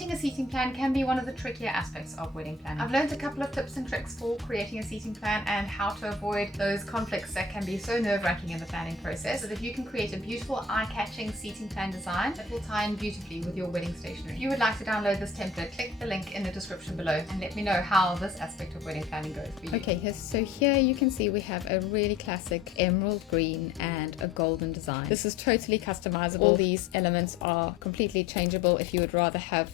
Creating a seating plan can be one of the trickier aspects of wedding planning. I've learned a couple of tips and tricks for creating a seating plan and how to avoid those conflicts that can be so nerve-wracking in the planning process, so that you can create a beautiful, eye-catching seating plan design that will tie in beautifully with your wedding stationery. If you would like to download this template, click the link in the description below and let me know how this aspect of wedding planning goes for you. Okay, so here you can see we have a really classic emerald green and a golden design. This is totally customizable. All these elements are completely changeable if you would rather have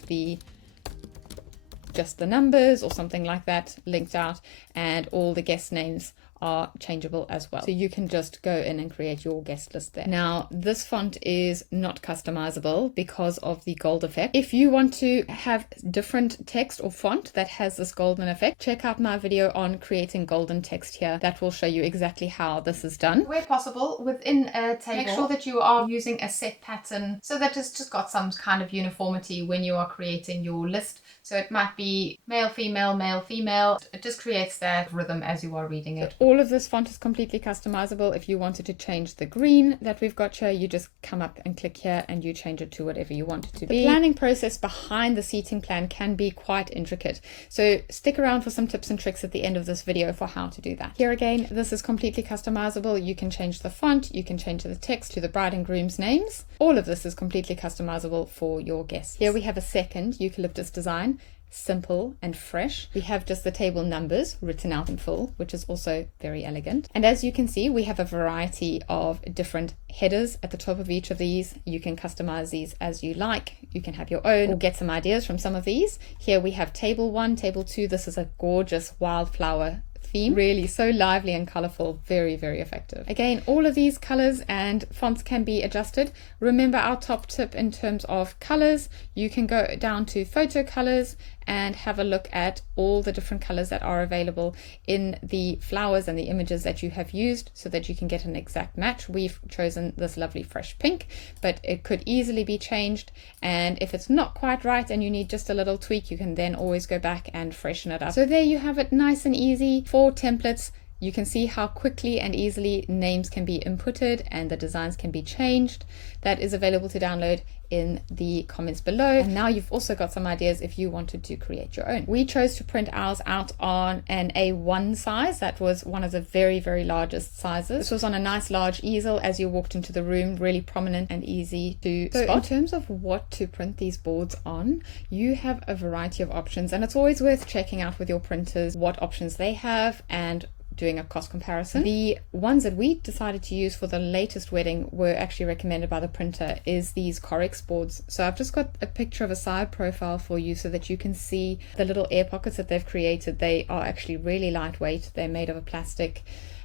just the numbers or something like that linked out, and all the guest names are changeable as well. So you can just go in and create your guest list there. Now, this font is not customizable because of the gold effect. If you want to have different text or font that has this golden effect, check out my video on creating golden text here. That will show you exactly how this is done. Where possible, within a table, make sure that you are using a set pattern so that it's just got some kind of uniformity when you are creating your list. So it might be male, female, male, female. It just creates that rhythm as you are reading it. All of this font is completely customizable. If you wanted to change the green that we've got here, you just come up and click here and you change it to whatever you want it to be. The planning process behind the seating plan can be quite intricate. So stick around for some tips and tricks at the end of this video for how to do that. Here again, this is completely customizable. You can change the font, you can change the text to the bride and groom's names. All of this is completely customizable for your guests. Here we have a second eucalyptus design. Simple and fresh. We have just the table numbers written out in full, which is also very elegant. And as you can see, we have a variety of different headers at the top of each of these. You can customize these as you like. You can have your own or get some ideas from some of these. Here we have table 1, table 2. This is a gorgeous wildflower theme, really so lively and colorful, very, very effective. Again, all of these colors and fonts can be adjusted. Remember our top tip in terms of colors, you can go down to photo colors and have a look at all the different colors that are available in the flowers and the images that you have used so that you can get an exact match. We've chosen this lovely fresh pink, but it could easily be changed, and if it's not quite right and you need just a little tweak, you can then always go back and freshen it up. So there you have it, nice and easy. 4 templates. You can see how quickly and easily names can be inputted and the designs can be changed. That is available to download in the comments below. And now you've also got some ideas if you wanted to create your own. We chose to print ours out on an A1 size. That was one of the very, very largest sizes. This was on a nice large easel as you walked into the room, really prominent and easy to spot. In terms of what to print these boards on, you have a variety of options, and it's always worth checking out with your printers what options they have and doing a cost comparison. The ones that we decided to use for the latest wedding were actually recommended by the printer is these Corex boards. So I've just got a picture of a side profile for you so that you can see the little air pockets that they've created. They are actually really lightweight. They're made of a plastic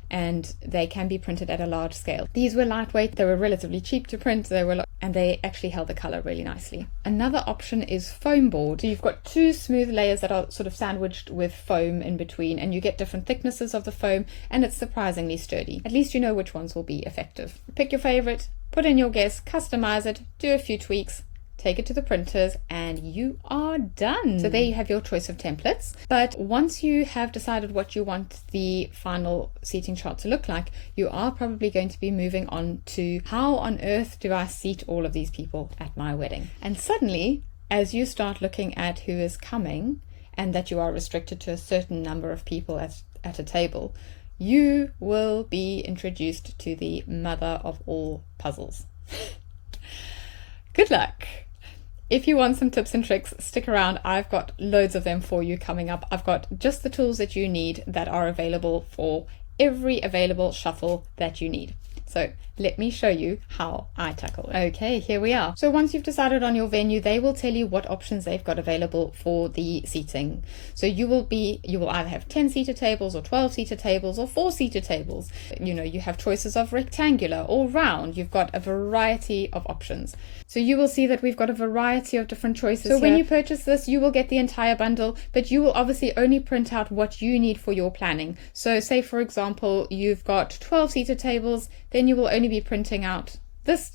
and they can be printed at a large scale. These were lightweight, they were relatively cheap to print, and they actually held the color really nicely. Another option is foam board. So you've got 2 smooth layers that are sort of sandwiched with foam in between, and you get different thicknesses of the foam, and it's surprisingly sturdy. At least you know which ones will be effective. Pick your favorite, put in your guess, customize it, do a few tweaks, take it to the printers, and you are done. So there you have your choice of templates. But once you have decided what you want the final seating chart to look like, you are probably going to be moving on to how on earth do I seat all of these people at my wedding? And suddenly, as you start looking at who is coming and that you are restricted to a certain number of people at a table, you will be introduced to the mother of all puzzles. Good luck. If you want some tips and tricks, stick around. I've got loads of them for you coming up. I've got just the tools that you need that are available for every available shuffle that you need. So let me show you how I tackle it. Okay, here we are. So once you've decided on your venue, they will tell you what options they've got available for the seating. So you will either have 10-seater tables or 12-seater tables or 4-seater tables. You know, you have choices of rectangular or round. You've got a variety of options. So you will see that we've got a variety of different choices. So when you purchase this, you will get the entire bundle, but you will obviously only print out what you need for your planning. So say, for example, you've got 12-seater tables, then you will only be printing out this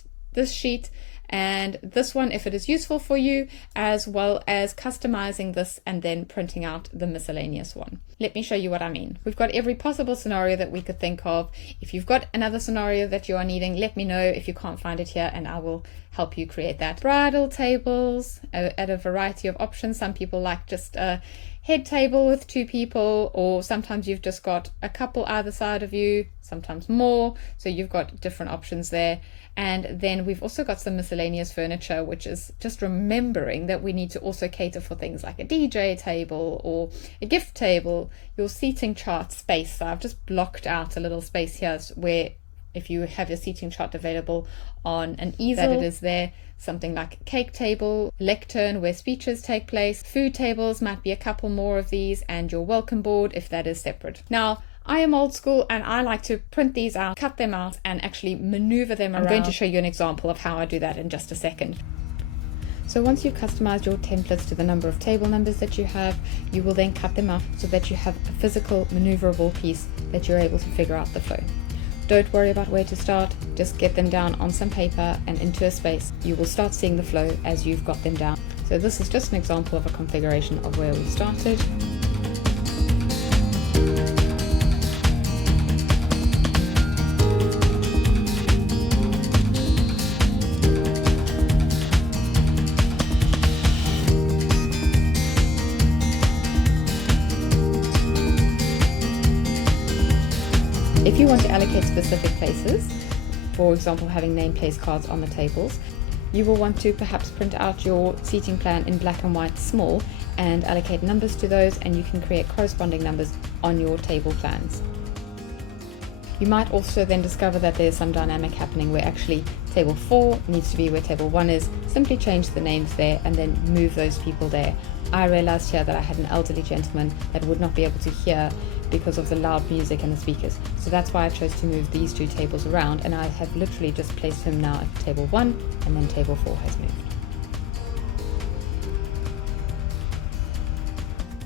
sheet and this one if it is useful for you, as well as customizing this and then printing out the miscellaneous one. Let me show you what I mean. We've got every possible scenario that we could think of. If you've got another scenario that you are needing, let me know if you can't find it here and I will help you create that. Bridal tables at a variety of options. Some people like just a head table with 2 people, or sometimes you've just got a couple either side of you, sometimes more, so you've got different options there. And then we've also got some miscellaneous furniture, which is just remembering that we need to also cater for things like a DJ table or a gift table, your seating chart space. So I've just blocked out a little space here where if you have your seating chart available on an easel, that it is there. Something like a cake table, lectern where speeches take place, food tables might be a couple more of these, and your welcome board if that is separate. Now, I am old school and I like to print these out, cut them out, and actually maneuver them around. I'm going to show you an example of how I do that in just a second. So once you've customized your templates to the number of table numbers that you have, you will then cut them out so that you have a physical maneuverable piece that you're able to figure out the flow. Don't worry about where to start, just get them down on some paper and into a space. You will start seeing the flow as you've got them down. So this is just an example of a configuration of where we started. If you want to allocate specific places, for example having name place cards on the tables, you will want to perhaps print out your seating plan in black and white small and allocate numbers to those, and you can create corresponding numbers on your table plans. You might also then discover that there's some dynamic happening where actually table 4 needs to be where table 1 is. Simply change the names there and then move those people there. I realized here that I had an elderly gentleman that would not be able to hear because of the loud music and the speakers. So that's why I chose to move these 2 tables around, and I have literally just placed him now at table 1, and then table 4 has moved.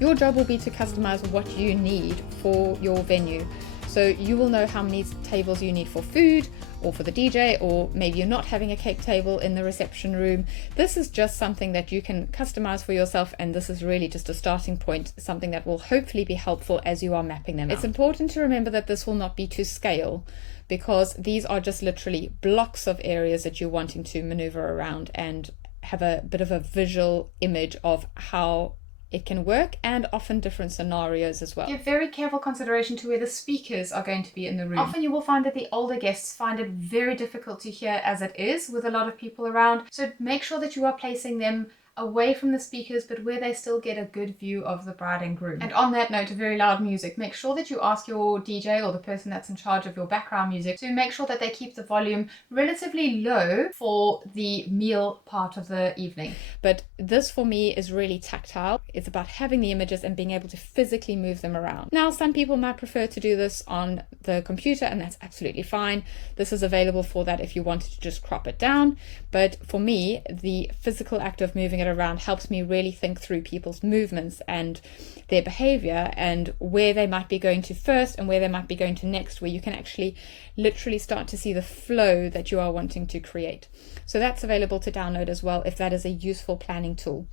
Your job will be to customize what you need for your venue. So you will know how many tables you need for food or for the DJ, or maybe you're not having a cake table in the reception room. This is just something that you can customize for yourself, and this is really just a starting point, something that will hopefully be helpful as you are mapping them out. It's important to remember that this will not be to scale, because these are just literally blocks of areas that you're wanting to maneuver around and have a bit of a visual image of how it can work, and often different scenarios as well. Give very careful consideration to where the speakers are going to be in the room. Often you will find that the older guests find it very difficult to hear as it is with a lot of people around. So make sure that you are placing them away from the speakers, but where they still get a good view of the bride and groom. And on that note of very loud music, make sure that you ask your DJ or the person that's in charge of your background music to make sure that they keep the volume relatively low for the meal part of the evening. But this for me is really tactile. It's about having the images and being able to physically move them around. Now, some people might prefer to do this on the computer, and that's absolutely fine. This is available for that if you wanted to just crop it down. But for me, the physical act of moving it around helps me really think through people's movements and their behavior and where they might be going to first and where they might be going to next, where you can actually literally start to see the flow that you are wanting to create. So that's available to download as well if that is a useful planning tool.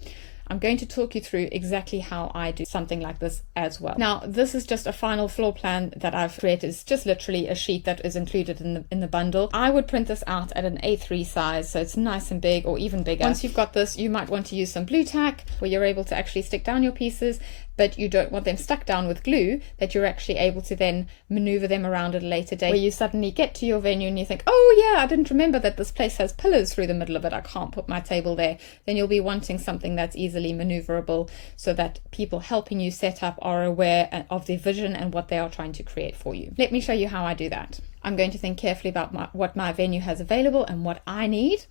I'm going to talk you through exactly how I do something like this as well. Now, this is just a final floor plan that I've created. It's just literally a sheet that is included in the bundle. I would print this out at an A3 size, so it's nice and big, or even bigger. Once you've got this, you might want to use some blue tack where you're able to actually stick down your pieces, but you don't want them stuck down with glue, that you're actually able to then maneuver them around at a later date, where you suddenly get to your venue and you think, oh yeah, I didn't remember that this place has pillars through the middle of it, I can't put my table there. Then you'll be wanting something that's easily maneuverable so that people helping you set up are aware of their vision and what they are trying to create for you. Let me show you how I do that. I'm going to think carefully about what my venue has available and what I need.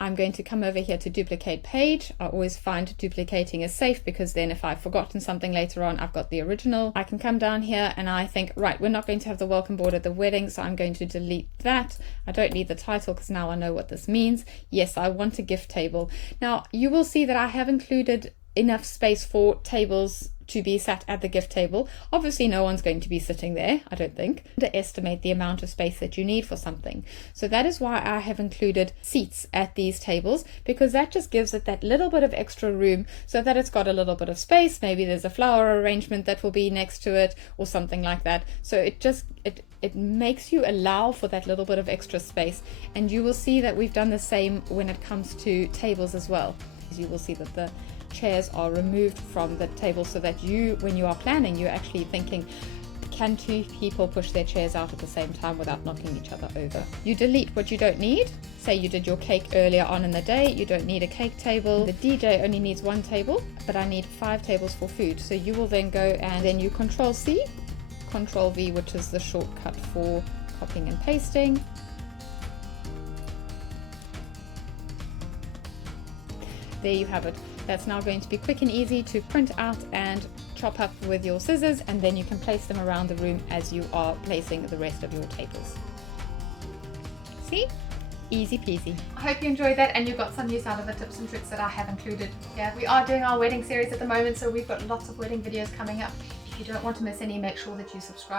I'm going to come over here to duplicate page. I always find duplicating is safe because then if I've forgotten something later on, I've got the original. I can come down here and I think, right, we're not going to have the welcome board at the wedding, so I'm going to delete that. I don't need the title because now I know what this means. Yes, I want a gift table. Now, you will see that I have included enough space for tables to be sat at the gift table. Obviously no one's going to be sitting there, I don't think. Underestimate the amount of space that you need for something. So that is why I have included seats at these tables, because that just gives it that little bit of extra room so that it's got a little bit of space. Maybe there's a flower arrangement that will be next to it or something like that. So it makes you allow for that little bit of extra space. And you will see that we've done the same when it comes to tables as well. You will see that the chairs are removed from the table so that you, when you are planning, you're actually thinking, can two people push their chairs out at the same time without knocking each other over? You delete what you don't need. Say you did your cake earlier on in the day, you don't need a cake table. The DJ only needs 1 table, but I need 5 tables for food. So you will then go and then you Control C, Control V, which is the shortcut for copying and pasting. There you have it. That's now going to be quick and easy to print out and chop up with your scissors, and then you can place them around the room as you are placing the rest of your tables. See? Easy peasy. I hope you enjoyed that and you got some use out of the tips and tricks that I have included. Yeah, we are doing our wedding series at the moment, so we've got lots of wedding videos coming up. If you don't want to miss any, make sure that you subscribe.